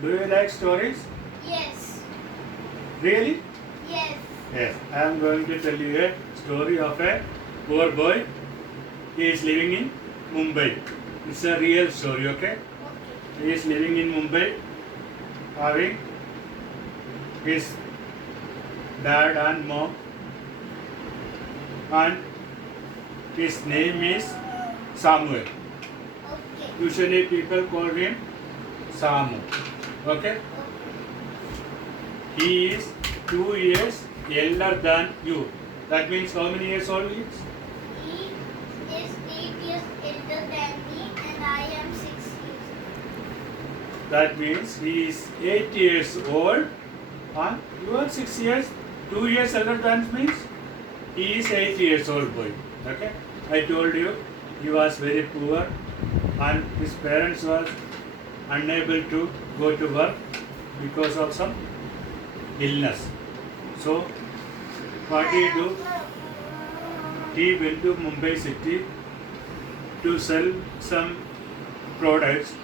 Do you like stories? Yes. Really? Yes. Yes. I am going to tell you a story of a poor boy. He is living in Mumbai. It's a real story, okay? Okay. He is living in Mumbai, having his dad and mom, and his name is Samuel. Okay. Usually people call him Samu. Okay? He is 2 years elder than you. That means how many years old he is? He is 8 years older than me and I am 6 years. That means he is 8 years old and you are 6 years. 2 years elder than means he is 8 years old boy. Okay? I told you he was very poor and his parents were unable to go to work because of some illness. So what he do? He went to Mumbai city to sell some products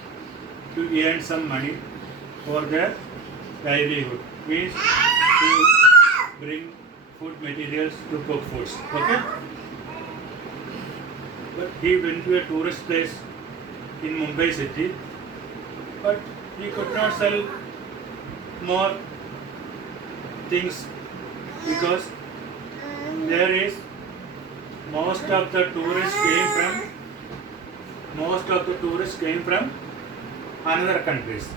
to earn some money for their livelihood. Means to bring food materials to cook foods. Okay? But he went to a tourist place in Mumbai city, but he could not sell more things because there is most of the tourists came from another countries.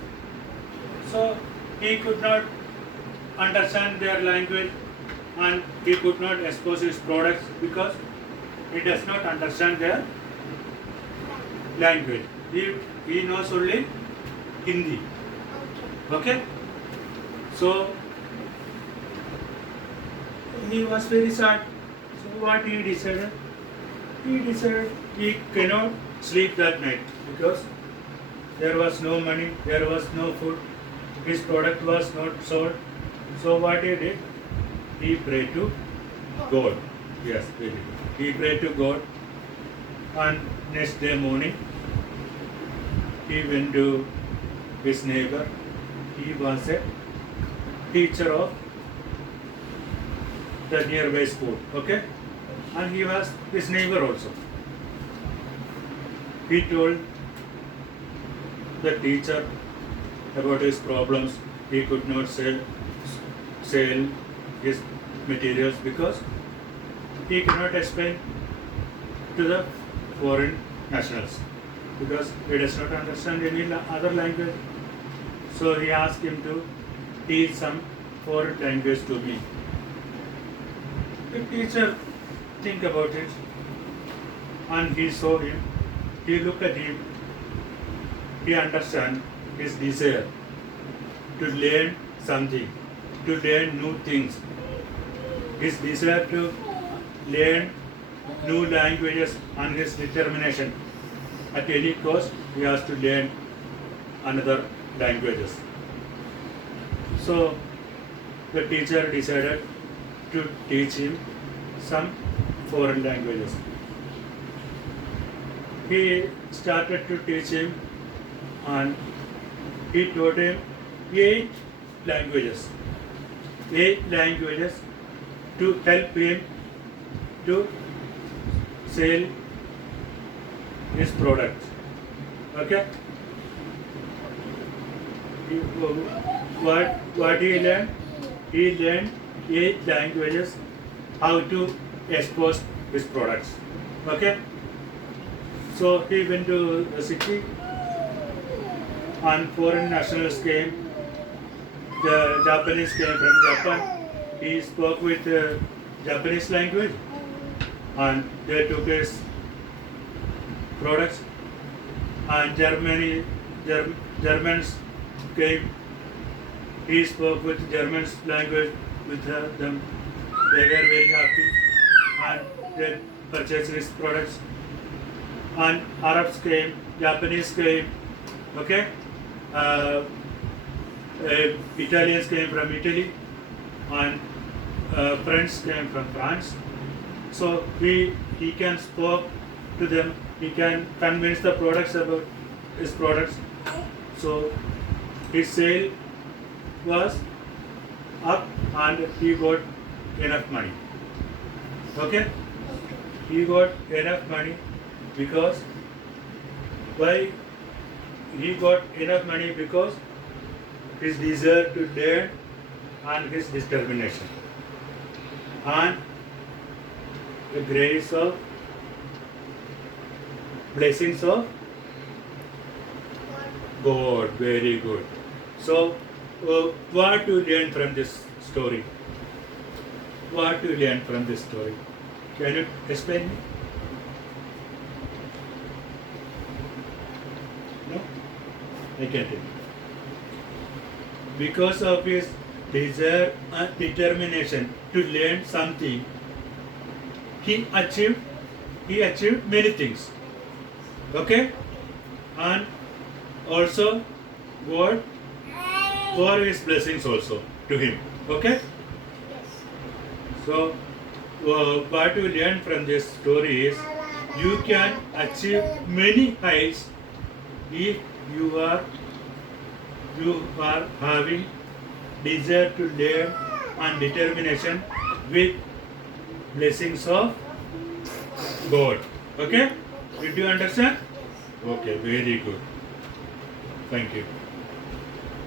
So he could not understand their language and he could not expose his products because he does not understand their language. He knows only Hindi. Okay. Okay? So he was very sad. So what he decided? He decided he cannot sleep that night because there was no money, there was no food, his product was not sold. So what he did? He prayed to God. Yes, very good. He prayed to God and next day morning he went to his neighbor. He was a teacher of the nearby school, okay? And he was his neighbor also. He told the teacher about his problems. He could not sell his materials because he cannot explain to the foreign nationals because he does not understand any other language. So he asked him to teach some foreign language to me. The teacher think about it and he saw him, he looked at him, he understand his desire to learn something, to learn new things. His desire to learn new languages and his determination. At any cost, he has to learn another languages. So the teacher decided to teach him some foreign languages. He started to teach him and he taught him 8 languages. 8 languages to help him to sell his products. Okay? What he learned? He learned 8 languages, how to expose his products. Okay? So he went to the city and foreign nationals came. The Japanese came from Japan. He spoke with the Japanese language and they took his products and Germans came. He spoke with Germans language with them. They were very happy and they purchased his products. And Arabs came, Japanese came, okay? Italians came from Italy and French came from France. So he can spoke to them, he can convince the products about his products. So his sale was up and he got enough money. Okay? He got enough money because why he got enough money because his desire to learn and his determination and the grace of blessings of God. Very good. So, what to learn from this story? What to learn from this story? Can you explain me? No? I can't tell you. Because of his desire and determination to learn something, he achieved many things. Okay? And also God for his blessings also to him. Okay? Yes. So what you learn from this story is you can achieve many heights if you are having desire to learn and determination with blessings of God. Okay? Did you understand? Yes. Okay, very good. Thank you.